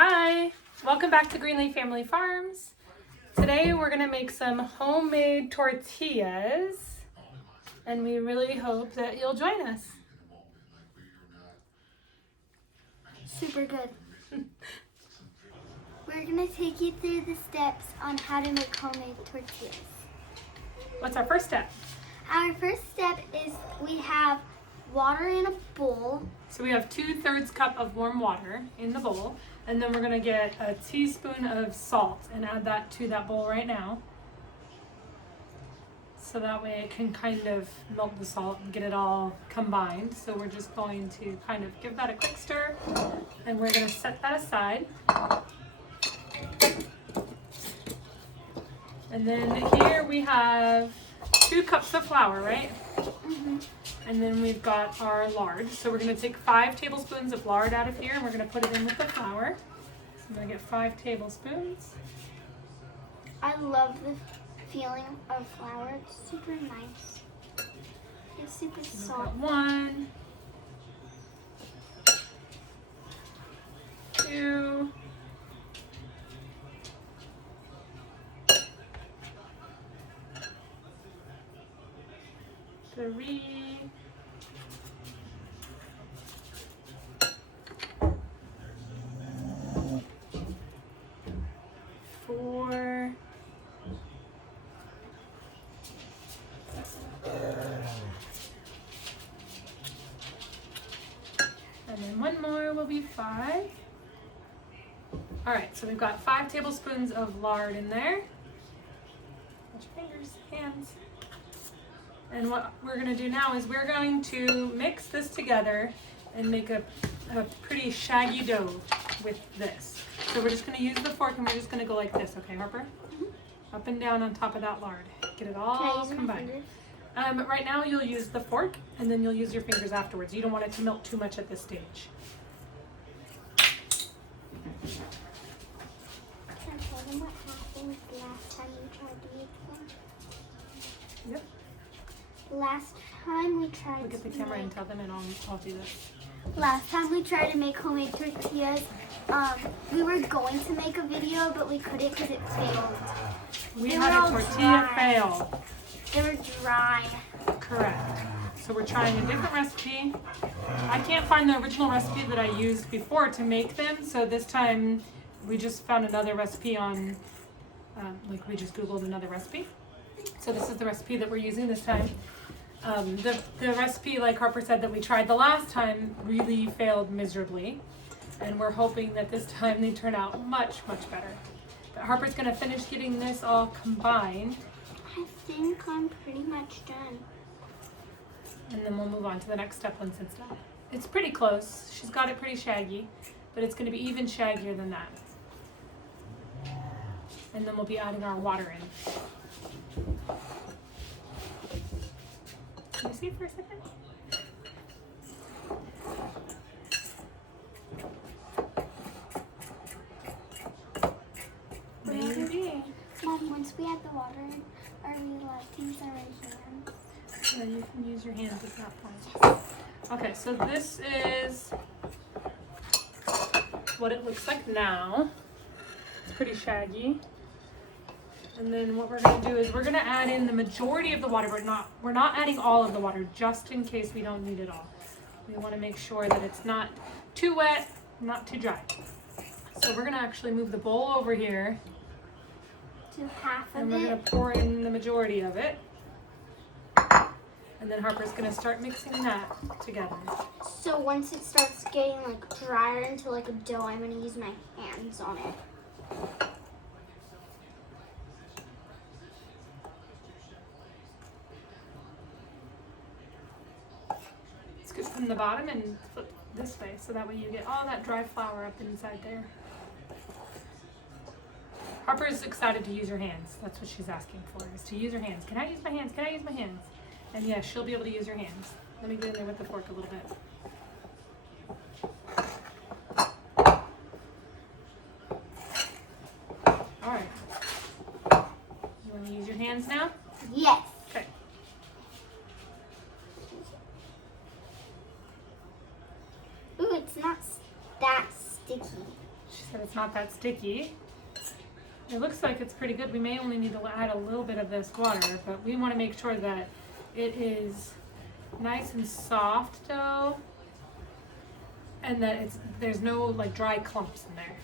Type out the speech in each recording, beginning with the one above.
Hi, welcome back to Greenleaf Family Farms. Today we're going to make some homemade tortillas and we really hope that you'll join us. Super good. We're going to take you through the steps on how to make homemade tortillas. What's our first step? Our first step is we have water in a bowl. So we have 2/3 cup of warm water in the bowl, and then we're going to get a teaspoon of salt and add that to that bowl right now. So that way it can kind of melt the salt and get it all combined. So we're just going to kind of give that a quick stir and we're going to set that aside. And then here we have 2 cups of flour, right? Mm-hmm. And then we've got our lard. So we're going to take 5 tablespoons of lard out of here and we're going to put it in with the flour. So I'm going to get 5 tablespoons. I love the feeling of flour. It's super nice. It's super soft. 1, 2, 3, 4, and then 1 more will be 5. All right, so we've got 5 tablespoons of lard in there. Watch your fingers, hands. And what we're going to do now is we're going to mix this together and make a pretty shaggy dough with this. So we're just going to use the fork and we're just going to go like this, okay, Harper? Mm-hmm. Up and down on top of that lard. Get it Can I all use my combined. fingers? Right now you'll use the fork and then you'll use your fingers afterwards. You don't want it to melt too much at this stage. Can I tell them what happened last time we tried to make them? Yep. Last time we tried Look at the to camera make, and tell them and I'll do this. Last time we tried to make homemade tortillas, we were going to make a video, but we couldn't because it failed. We They had were a all tortilla dry. fail. They were dry. Correct. So we're trying a different recipe. I can't find the original recipe that I used before to make them, so this time we just found another recipe on, we just Googled another recipe. So this is the recipe that we're using this time. The recipe, like Harper said, that we tried the last time really failed miserably, and we're hoping that this time they turn out much, much better. But Harper's going to finish getting this all combined. I think I'm pretty much done. And then we'll move on to the next step once it's done. It's pretty close. She's got it pretty shaggy, but it's going to be even shaggier than that. And then we'll be adding our water in. Can you see for a second? Maybe. Mom, once we add the water in, are we allowed to use our right hand? Yeah, you can use your hands at that point. Okay, so this is what it looks like now. It's pretty shaggy. And then what we're going to do is we're going to add in the majority of the water. We're not adding all of the water just in case we don't need it all. We want to make sure that it's not too wet, not too dry. So we're going to actually move the bowl over here To half and of we're going it. to pour in the majority of it. And then Harper's going to start mixing that together. So once it starts getting like drier into like a dough, I'm gonna use my hands on it. Scoop from the bottom and flip this way so that way you get all that dry flour up inside there. Harper's excited to use her hands. That's what she's asking for, is to use her hands. Can I use my hands? Can I use my hands? And yes, she'll be able to use her hands. Let me get in there with the fork a little bit. All right. You want to use your hands now? Yes. Okay. Ooh, it's not that sticky. She so it's not that sticky. It looks like it's pretty good. We may only need to add a little bit of this water, but we want to make sure that it is nice and soft dough and that there's no like dry clumps in there.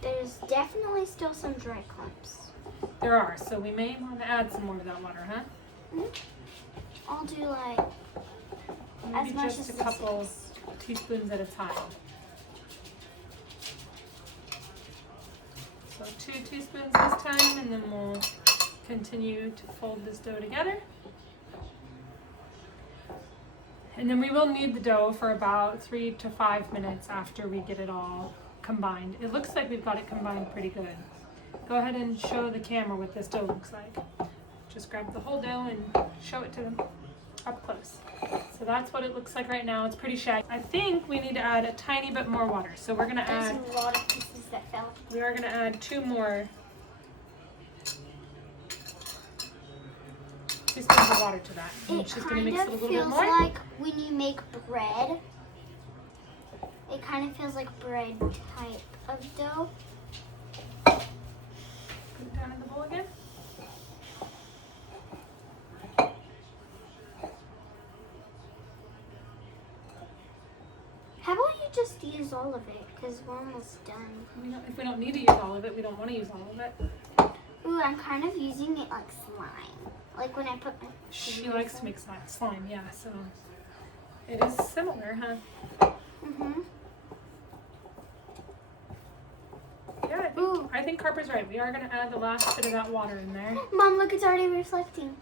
There's definitely still some dry clumps. There are, so we may want to add some more of that water, huh? I'll do like Maybe as much just as a couple teaspoons at a time. So 2 teaspoons this time, and then we'll continue to fold this dough together. And then we will knead the dough for about 3 to 5 minutes after we get it all combined. It looks like we've got it combined pretty good. Go ahead and show the camera what this dough looks like. Just grab the whole dough and show it to them up close. So that's what it looks like right now. It's pretty shaggy. I think we need to add a tiny bit more water. So we're gonna add. There's a lot of pieces that fell. We are gonna add 2 more teaspoons of water to that. And she's gonna mix it a little bit more. It kind of feels like when you make bread. It kind of feels like bread type of dough. Put it down in the bowl again. How about you just use all of it? Because we're almost done. If we don't need to use all of it, we don't want to use all of it. Ooh, I'm kind of using it like slime. Like when I put my... She likes to make slime, yeah, so it is similar, huh? Mm-hmm. Yeah, I think Harper's right. We are going to add the last bit of that water in there. Mom, look, it's already reflecting.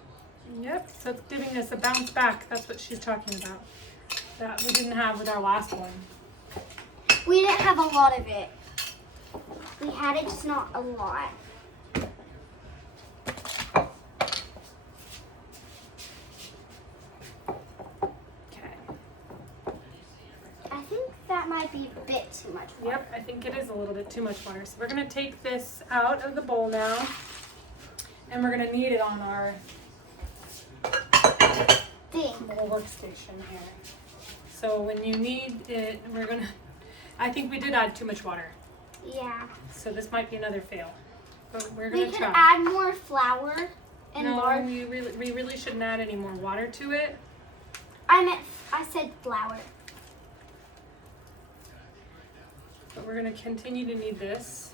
Yep, so it's giving us a bounce back. That's what she's talking about. That we didn't have with our last one. We didn't have a lot of it. We had it, just not a lot. Okay. I think that might be a bit too much water. Yep, I think it is a little bit too much water. So we're going to take this out of the bowl now, and we're going to knead it on our little workstation here. So when you knead it, I think we did add too much water. Yeah. So this might be another fail. But we're We going to could try. add more flour and No, lard. we really shouldn't add any more water to it. I said flour. But we're going to continue to knead this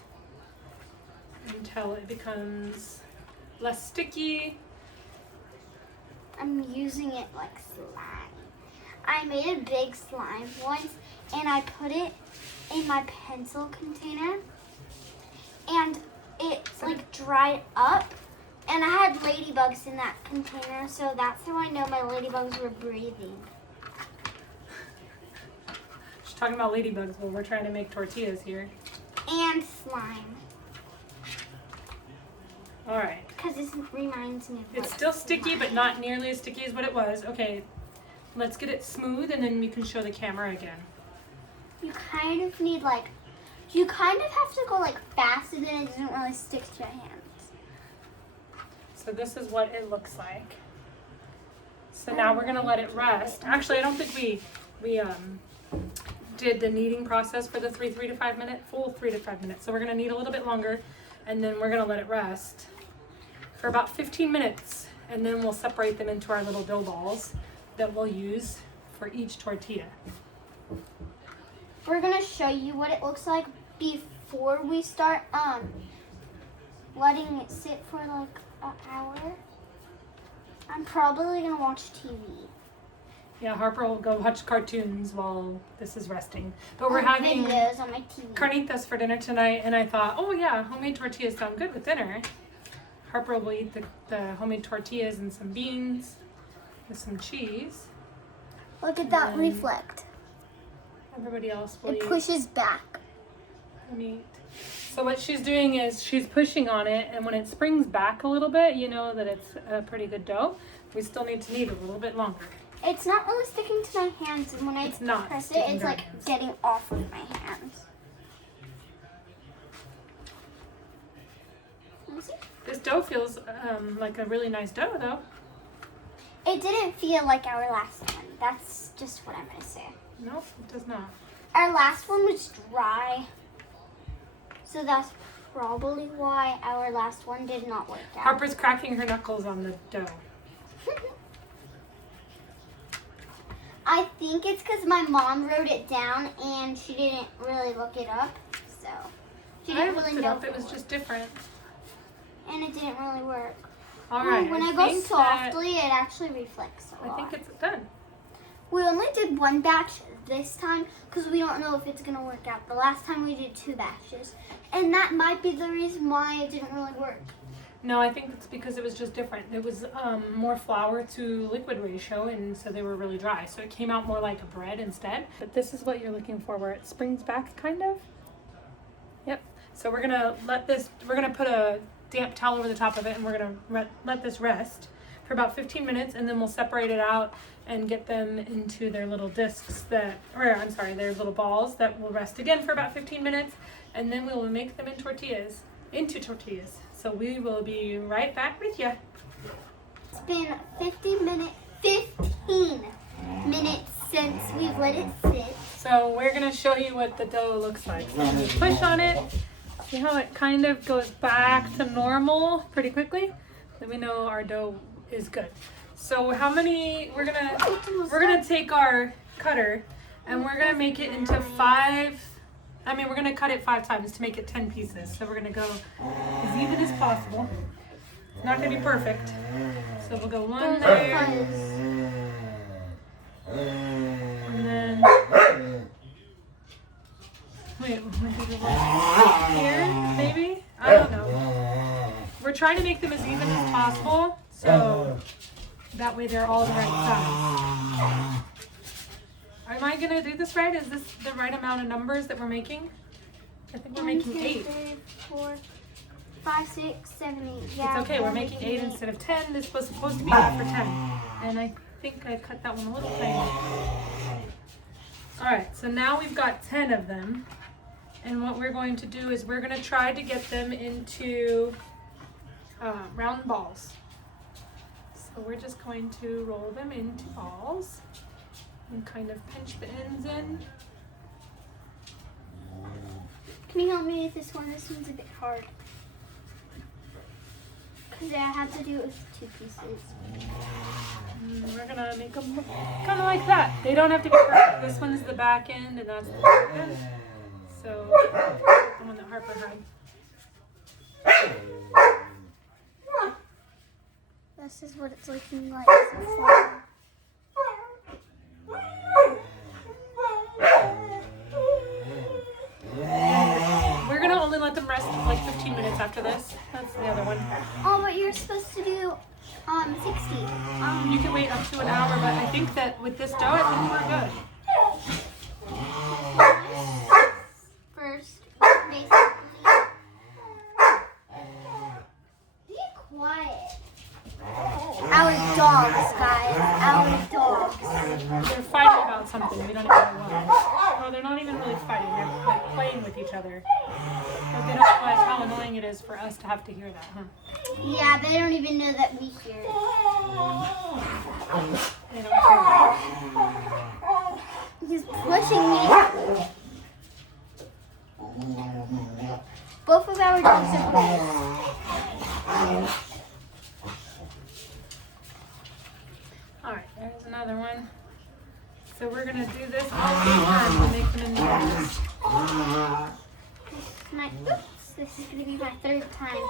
until it becomes less sticky. I'm using it like slime. I made a big slime once and I put it in my pencil container and it like dried up and I had ladybugs in that container, so that's how I know my ladybugs were breathing. She's talking about ladybugs while we're trying to make tortillas here. And slime. All right. Because this reminds me of It's like still sticky, slime. but not nearly as sticky as what it was. Okay, let's get it smooth and then we can show the camera again. You kind of need like, you kind of have to go like fast and then it doesn't really stick to your hands. So this is what it looks like. So now we're gonna let it rest. Actually, I don't think we did the kneading process for the full 3 to 5 minutes. So we're gonna knead a little bit longer and then we're gonna let it rest for about 15 minutes. And then we'll separate them into our little dough balls that we'll use for each tortilla. We're gonna show you what it looks like before we start letting it sit for like an hour. I'm probably gonna watch TV. Yeah, Harper will go watch cartoons while this is resting. But we're Or having videos on my TV. carnitas for dinner tonight, and I thought, oh yeah, homemade tortillas sound good with dinner. Harper will eat the homemade tortillas and some beans with some cheese. Look at that And reflect. Everybody else will It eat pushes back. meat. So what she's doing is she's pushing on it, and when it springs back a little bit, you know that it's a pretty good dough. We still need to knead a little bit longer. It's not really sticking to my hands, and when It's not press it, sticking it's to our like hands. getting off of my hands. Let me see. This dough feels like a really nice dough, though. It didn't feel like our last one. That's just what I'm gonna say. Nope, it does not. Our last one was dry. So that's probably why our last one did not work out. Harper's cracking her knuckles on the dough. I think it's because my mom wrote it down and she didn't really look it up. So she I didn't looked really it know. up. It was just different. And it didn't really work. All right. When I go softly, it actually reflects a lot. I think it's done. We only did one batch this time because we don't know if it's going to work out. The last time we did 2 batches. And that might be the reason why it didn't really work. No, I think it's because it was just different. It was more flour to liquid ratio, and so they were really dry. So it came out more like a bread instead. But this is what you're looking for, where it springs back, kind of. Yep. So we're gonna we're gonna put a damp towel over the top of it, and we're gonna let this rest for about 15 minutes, and then we'll separate it out and get them into their little discs their little balls that will rest again for about 15 minutes, and then we will make them into tortillas. So we will be right back with you. It's been 15 minutes since we've let it sit. So we're gonna show you what the dough looks like. So when you push on it, see how it kind of goes back to normal pretty quickly? Then we know our dough is good. So we're gonna take our cutter and we're gonna make it into we're gonna cut it 5 times to make it 10 pieces. So we're gonna go as even as possible. It's not gonna be perfect. So we'll go 1 there. And then wait, here, maybe? I don't know. We're trying to make them as even as possible, so that way they're all the right size. Am I gonna do this right? Is this the right amount of numbers that we're making? I think we're making 8. 3, 4, 5, 6, 7, 8. Yeah, It's okay, we're making 8 instead of 10. This was supposed to be 8 for 10. And I think I cut that one a little tiny. Alright, so now we've got 10 of them. And what we're going to do is we're going to try to get them into round balls. So we're just going to roll them into balls and kind of pinch the ends in. Can you help me with this one? This one's a bit hard. Because I had to do it with 2 pieces. And we're going to make them look kind of like that. They don't have to be perfect. This one's the back end and that's the back end. So, the one that Harper had. This is what it's looking like so far. We're going to only let them rest like 15 minutes after this. That's the other one. Oh, but you're supposed to do 60. You can wait up to an hour, but I think that with this dough, I think we're good. First, basically. Be quiet. Our dogs, guys. Our dogs. They're fighting about something. We don't even know what. Oh, they're not even really fighting. They're like playing with each other. But they don't realize how annoying it is for us to have to hear that, huh? Yeah, they don't even know that we hear it. They don't care. He's pushing me. Both of our dogs are boys. Alright, there's another one. So we're going to do this all 8 times and make them into balls. This is going to be my 3rd time.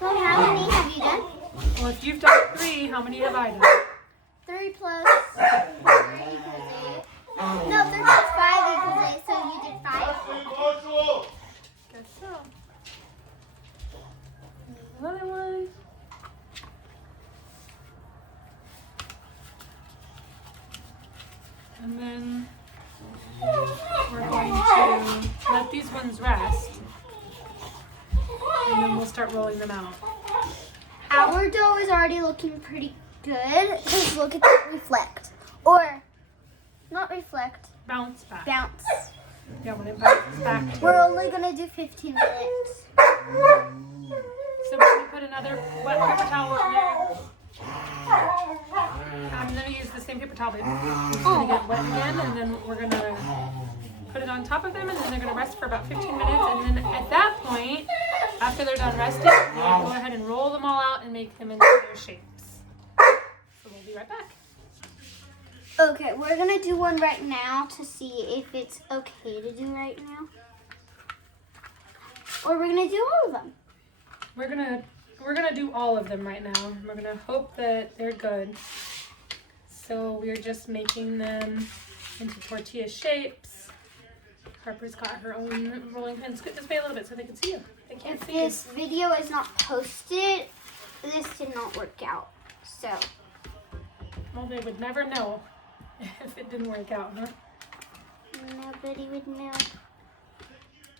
Well, how many have you done? Well, if you've done 3, how many have I done? 3 plus 4 equals 8. No, 3 plus 5 equals 8, so you did 5. Guess so. Another one. And then we're going to let these ones rest. And then we'll start rolling them out. Our dough is already looking pretty good. Because look at that reflect. Or, not reflect, Bounce back. bounce. Yeah, when it bounces back. We're only going to do 15 minutes. So we're going to put another wet paper towel in there. I'm going to use the same paper towel, babe. It's going to get wet again, and then we're going to put it on top of them, and then they're going to rest for about 15 minutes. And then at that point, after they're done resting, we'll go ahead and roll them all out and make them into their shapes. So we'll be right back. Okay, we're gonna do one right now to see if it's okay to do right now. Or we're gonna do all of them. We're gonna do all of them right now. We're gonna hope that they're good. So we're just making them into tortilla shapes. Harper's got her own rolling pin. Scoot this way a little bit so they can see you. They can't see you. If this video is not posted, this did not work out. So, Well, they would never know if it didn't work out, huh? nobody would know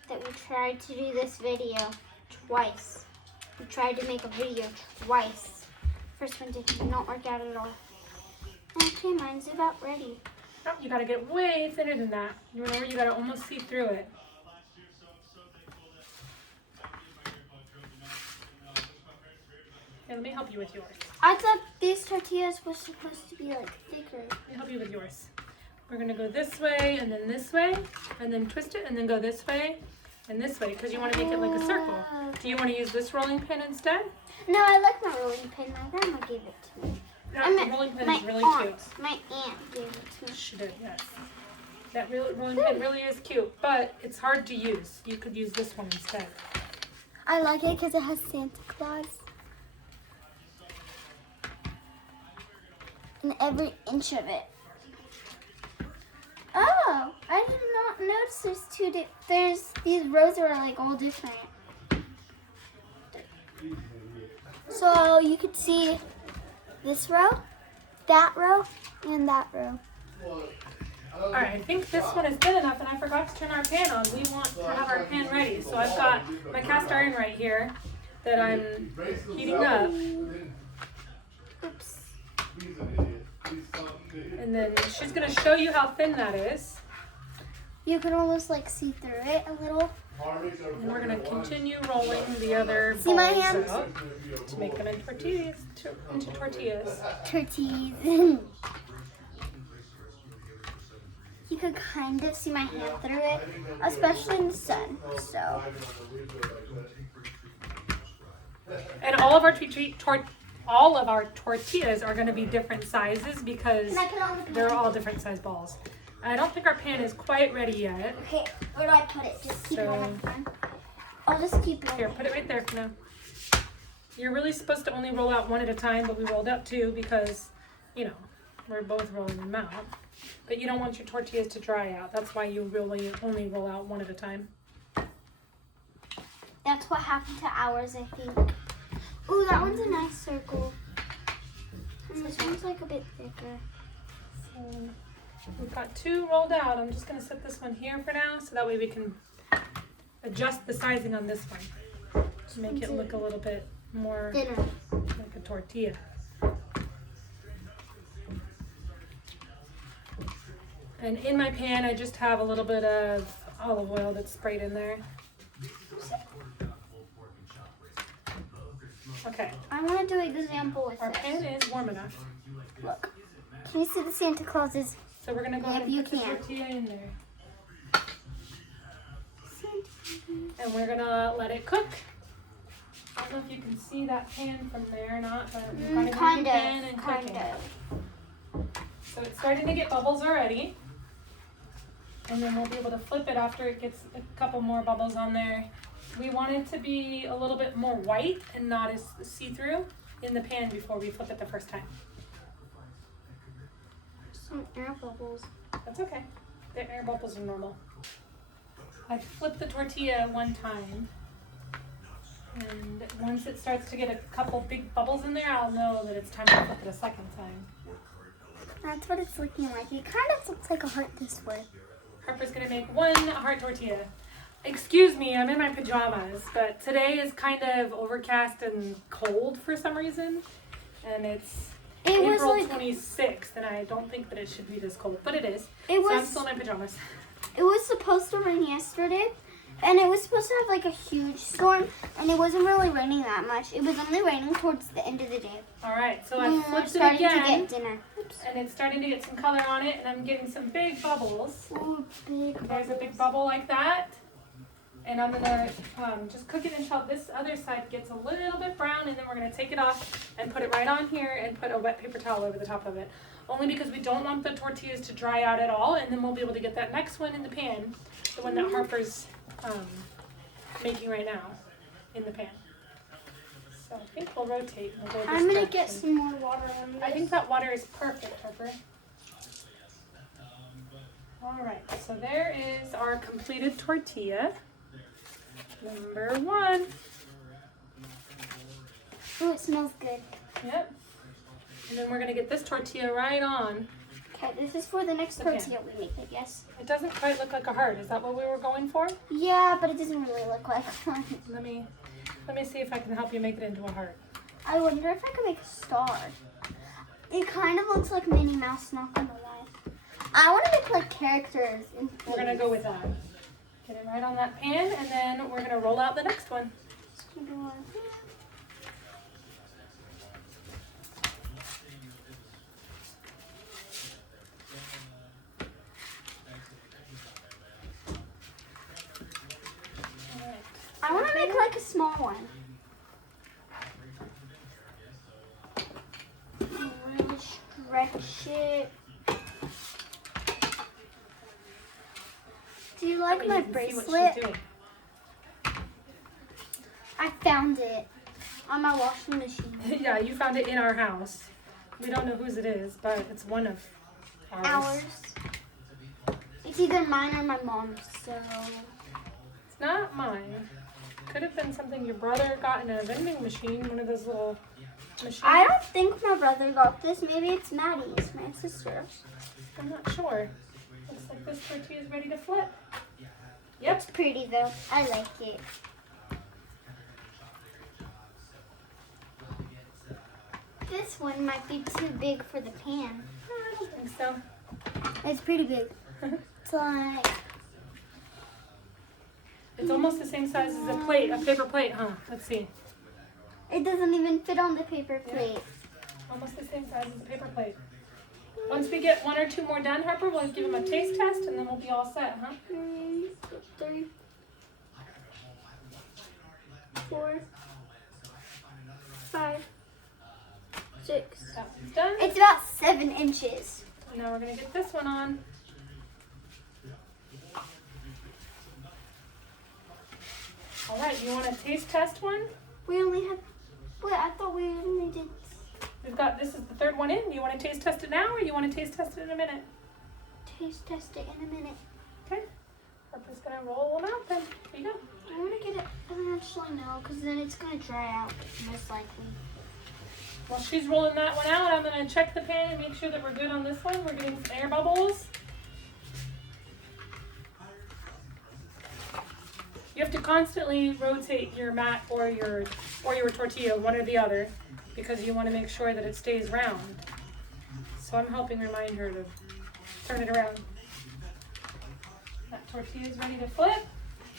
that we tried to do this video twice. We tried to make a video twice. First one did not work out at all. Okay, mine's about ready. Oh, you gotta get way thinner than that. You remember, you gotta almost see through it. Here, let me help you with yours. I thought these tortillas were supposed to be like thicker. Let me help you with yours. We're gonna go this way, and then twist it, and then go this way, and this way, because you want to make it like a circle. Do you want to use this rolling pin instead? No, I like my rolling pin. My grandma gave it to me. The rolling pin is really cute. My aunt gave it to me. She did, yes. That rolling pin really is cute, but it's hard to use. You could use this one instead. I like it because it has Santa Claus. And every inch of it. Oh, I did not notice there's these rows are like all different. So you could see this row, and that row. Alright, I think this one is good enough, and I forgot to turn our pan on. We want to have our pan ready. So I've got my cast iron right here that I'm heating up. Oops. And then she's going to show you how thin that is. You can almost like see through it a little. And we're going to continue rolling the other See my balls hands? out to make them into tortillas. Tortillas. You could kind of see my hand through it, especially in the sun. So. And all of our tortillas are going to be different sizes because Can I put it on the pan? they're all different size balls. I don't think our pan is quite ready yet. Okay, where do I put it? Just keep it on So- my pan. I'll just keep it. Here, put it right there for now. You're really supposed to only roll out one at a time, but we rolled out two because, you know, we're both rolling them out. But you don't want your tortillas to dry out. That's why you really only roll out one at a time. That's what happened to ours, I think. Ooh, that one's a nice circle. And this one's like a bit thicker. So we've got two rolled out. I'm just going to set this one here for now so that way we can adjust the sizing on this one to make it look a little bit more Thinner. like a tortilla. And in my pan, I just have a little bit of olive oil that's sprayed in there. Okay, I want to do an example with our this. pan is warm enough. Look. Can you see the Santa Clauses? So we're gonna go ahead If and you put the can. tortilla in there. And we're gonna let it cook. I don't know if you can see that pan from there or not, but we've got it in the pan and cooking. So it's starting to get bubbles already. And then we'll be able to flip it after it gets a couple more bubbles on there. We want it to be a little bit more white and not as see-through in the pan before we flip it the first time. Some air bubbles. That's okay. The air bubbles are normal. I flipped the tortilla one time. And once it starts to get a couple big bubbles in there, I'll know that it's time to flip it a second time. That's what it's looking like. It kind of looks like a heart this way. Harper's gonna make one heart tortilla. Excuse me, I'm in my pajamas, but today is kind of overcast and cold for some reason. And it's April 26th, and I don't think that it should be this cold, but it is. So I'm still in my pajamas. It was supposed to rain yesterday, And it was supposed to have like a huge storm, and it wasn't really raining that much. It was only raining towards the end of the day. All right, so I We're flipped it starting again, to get dinner. Oops. and it's starting to get some color on it, and I'm getting some big bubbles. Ooh, big There's a big bubbles. bubble like that. And I'm gonna just cook it until this other side gets a little bit brown, and then we're gonna take it off and put it right on here and put a wet paper towel over the top of it. Only because we don't want the tortillas to dry out at all, and then we'll be able to get that next one in the pan, the one that Harper's making right now in the pan. So I think we'll rotate. And we'll go I'm this gonna get direction. some more water on this. I think that water is perfect, Harper. All right, so there is our completed tortilla. Number 1. Ooh, it smells good. Yep. And then we're gonna get this tortilla right on. Okay, this is for the next Okay. tortilla we make, I guess. It doesn't quite look like a heart. Is that what we were going for? Yeah, but it doesn't really look like one. Let me see if I can help you make it into a heart. I wonder if I could make a star. It kind of looks like Minnie Mouse, not gonna lie. I want to make like characters. And We're gonna go with that. Get it right on that pan, and then we're gonna roll out the next one. I want to make like a small one. Really stretch it. Do you like my bracelet? I found it on my washing machine. Yeah, you found it in our house. We don't know whose it is, but it's one of ours. Ours. It's either mine or my mom's, so. It's not mine. Could have been something your brother got in a vending machine, one of those little machines. I don't think my brother got this. Maybe it's Maddie's, my sister. I'm not sure. Looks like this tortilla is ready to flip. Yep. It's pretty though. I like it. This one might be too big for the pan. No, I don't think so. It's pretty big. It's like, It's almost the same size as a plate, a paper plate, huh? Let's see. it doesn't even fit on the paper plate. Almost the same size as a paper plate. Once we get 1 or 2 more done, Harper, we'll give them a taste test, and then we'll be all set, huh? 3, 4, 5, 6. That one's done. It's about 7 inches. Now we're gonna get this one on. All right, you want a taste test one? We only have. Wait, I thought we only did. We've got, this is the 3rd one in. Do you want to taste test it now, or you want to taste test it in a minute? Taste test it in a minute. Okay. Harper's gonna roll them out then. Here you go. I want to get it. Actually, no, because then it's going to dry out, most likely. While she's rolling that one out, I'm gonna check the pan and make sure that we're good on this one. We're getting some air bubbles. You have to constantly rotate your mat or your tortilla, one or the other, because you want to make sure that it stays round. So I'm helping remind her to turn it around. That tortilla is ready to flip.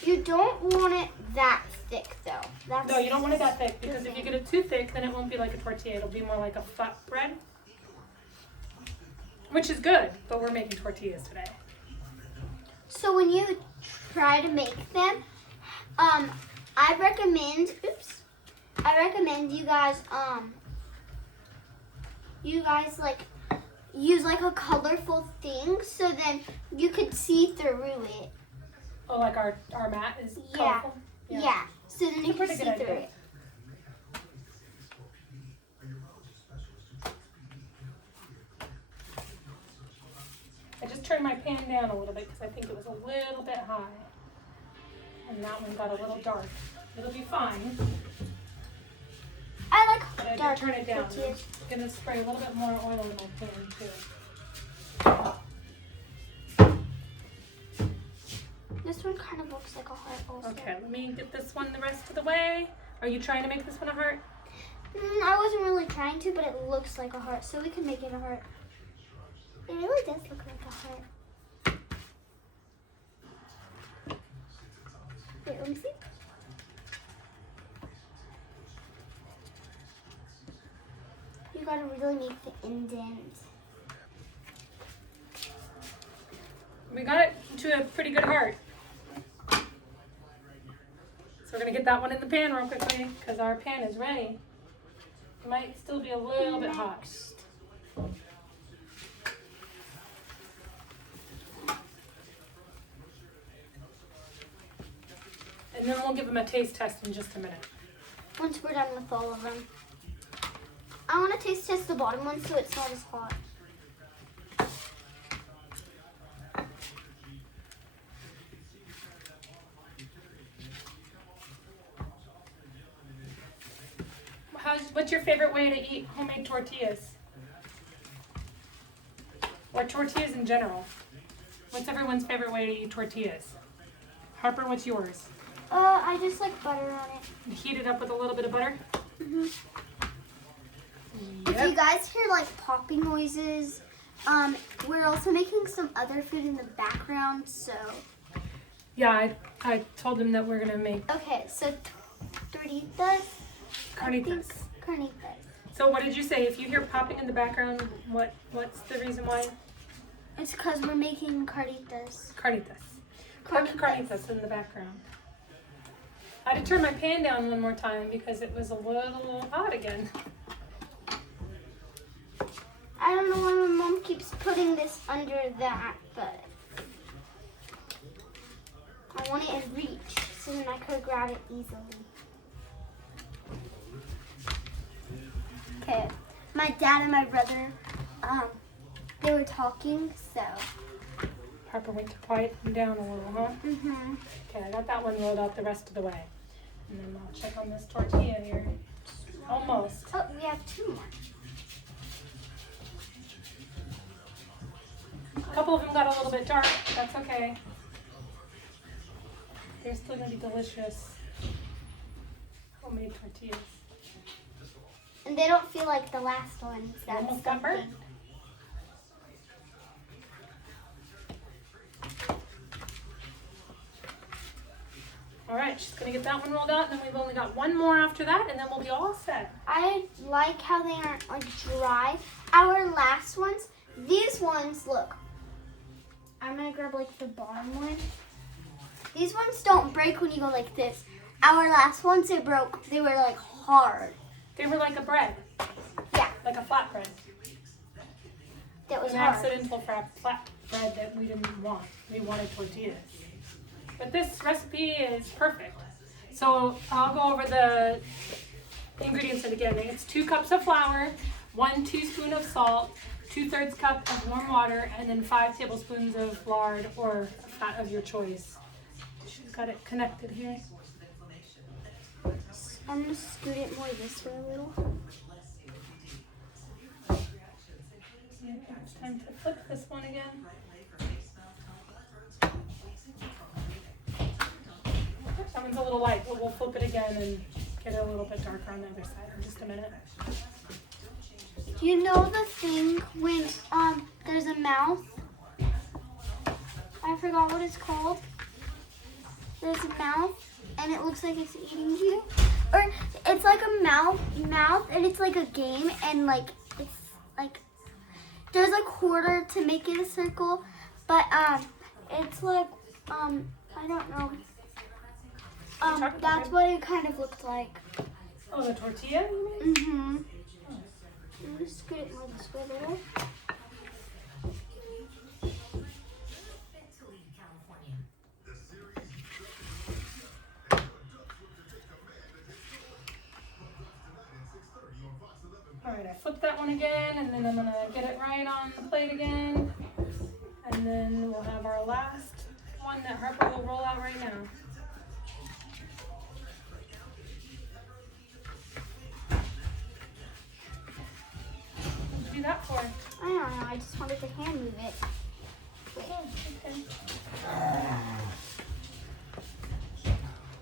You don't want it that thick, though. No, you don't want it that thick, because if you get it too thick, then it won't be like a tortilla. It'll be more like a flat bread, which is good, but we're making tortillas today. So when you try to make them, I recommend you guys like use like a colorful thing so then you could see through it. Oh, like our mat is Yeah. colorful? Yeah. So then you It's a can pretty see good through idea. it. I just turned my pan down a little bit because I think it was a little bit high. And that one got a little dark. It'll be fine. I But I like did dark turn it down. tortillas. I'm going to spray a little bit more oil in my pan too. This one kind of looks like a heart also. Okay, let me get this one the rest of the way. Are you trying to make this one a heart? I wasn't really trying to, but it looks like a heart, so we can make it a heart. It really does look like a heart. Let me see. You gotta really make the indent. We got it to a pretty good heart. So we're gonna get that one in the pan real quickly because our pan is ready. It might still be a little bit hot. And then we'll give them a taste test in just a minute. Once we're done with all of them. I want to taste test the bottom one so it's not as hot. What's your favorite way to eat homemade tortillas? Or tortillas in general? What's everyone's favorite way to eat tortillas? Harper, what's yours? I just like butter on it. Heat it up with a little bit of butter? Mm-hmm. Yep. If you guys hear like popping noises, we're also making some other food in the background, so. Yeah, I told them that we're gonna make Okay, so tortillas. carnitas. Carnitas. So what did you say? If you hear popping in the background, what's the reason why? It's because we're making carnitas. Carnitas. Porky carnitas in the background. I had to turn my pan down one more time because it was a little hot again. I don't know why my mom keeps putting this under that, but I want it in reach so then I could grab it easily. Okay, my dad and my brother, they were talking, so. Harper went to quiet them down a little, huh? Mm-hmm. Okay, I got that one rolled out the rest of the way. And then I'll check on this tortilla here. Almost. Oh, we have two more. A couple of them got a little bit dark. That's okay. They're still going to be delicious homemade tortillas. And they don't feel like the last ones. That's Almost got something. burnt. All right, she's going to get that one rolled out, and then we've only got one more after that, and then we'll be all set. I like how they aren't like dry. Our last ones, these ones, look. I'm gonna grab like the bottom one. These ones don't break when you go like this. Our last ones, they broke. They were like hard. They were like a bread, Yeah, like a flatbread. that was An hard. accidental flat bread that we didn't want. We wanted tortillas. But this recipe is perfect. So I'll go over the ingredients again. It's 2 cups of flour, 1 teaspoon of salt, 2/3 cup of warm water, and then 5 tablespoons of lard or fat of your choice. She's got it connected here. I'm gonna scoot it more this way a little. Yeah, it's time to flip this one again. That one's a little light, but we'll flip it again and get it a little bit darker on the other side in just a minute. You know the thing when there's a mouth? I forgot what it's called. There's a mouth and it looks like it's eating you. Or it's like a mouth and it's like a game and like it's like there's a quarter to make it a circle, but it's like I don't know. That's what it kind of looked like. Oh, the tortilla, you mean? Mm-hmm. I'm gonna scoot it more this way there. All right, I flipped that one again, and then I'm gonna get it right on the plate again. And then we'll have our last one that Harper will roll out right now. What did you do that for? I don't know, I just wanted to hand move it. Wait. Oh, okay.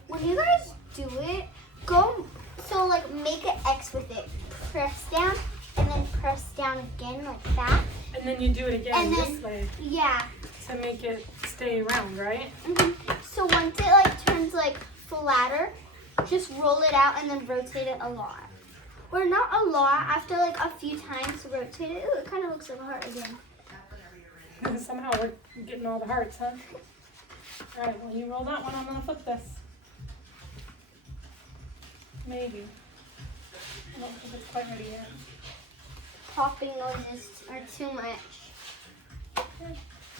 When you guys do it, like make an X with it. Press down and then press down again like that. And then you do it again And this then, way yeah. to make it stay round, right? So once it like turns like flatter, just roll it out and then rotate it a lot. Or not a lot, after like a few times to rotate it. Ooh, it kind of looks like a heart again. Somehow we're getting all the hearts, huh? All right, well, you roll that one. I'm going to flip this. Maybe. I don't think it's quite ready yet. Popping noises are too much.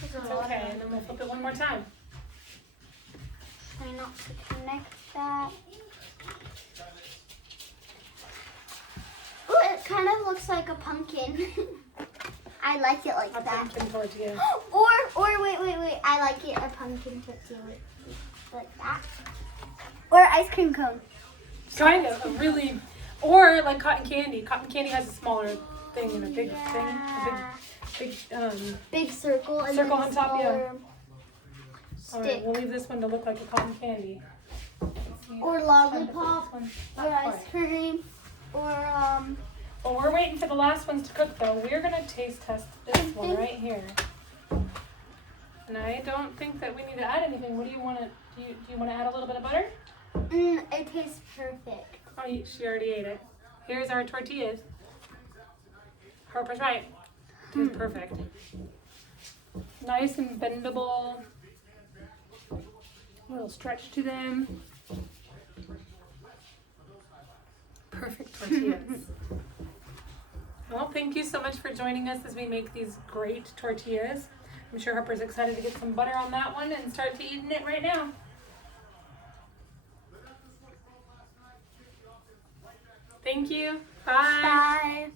It's okay, and then we'll flip it one more time. Try not to connect that. Ooh, it kind of looks like a pumpkin. I like it like A that. pumpkin tortilla. Or wait. I like it a pumpkin tortilla like that. Or ice cream cone. Kind of, a really, or like cotton candy. Cotton candy has a smaller thing and a big thing. A Big circle and circle then on top, yeah. smaller All right, stick. we'll leave this one to look like a cotton candy. Or lollipop, or ice cream, or Well, we're waiting for the last ones to cook though. We're gonna taste test this one right here. And I don't think that we need to add anything. What do you want to? Do you want to add a little bit of butter? it tastes perfect. Oh, she already ate it. Here's our tortillas. Harper's right. Tastes perfect. Nice and bendable. A little stretch to them. Perfect tortillas. Well, thank you so much for joining us as we make these great tortillas. I'm sure Harper's excited to get some butter on that one and start to eating it right now. Thank you. Bye. Bye.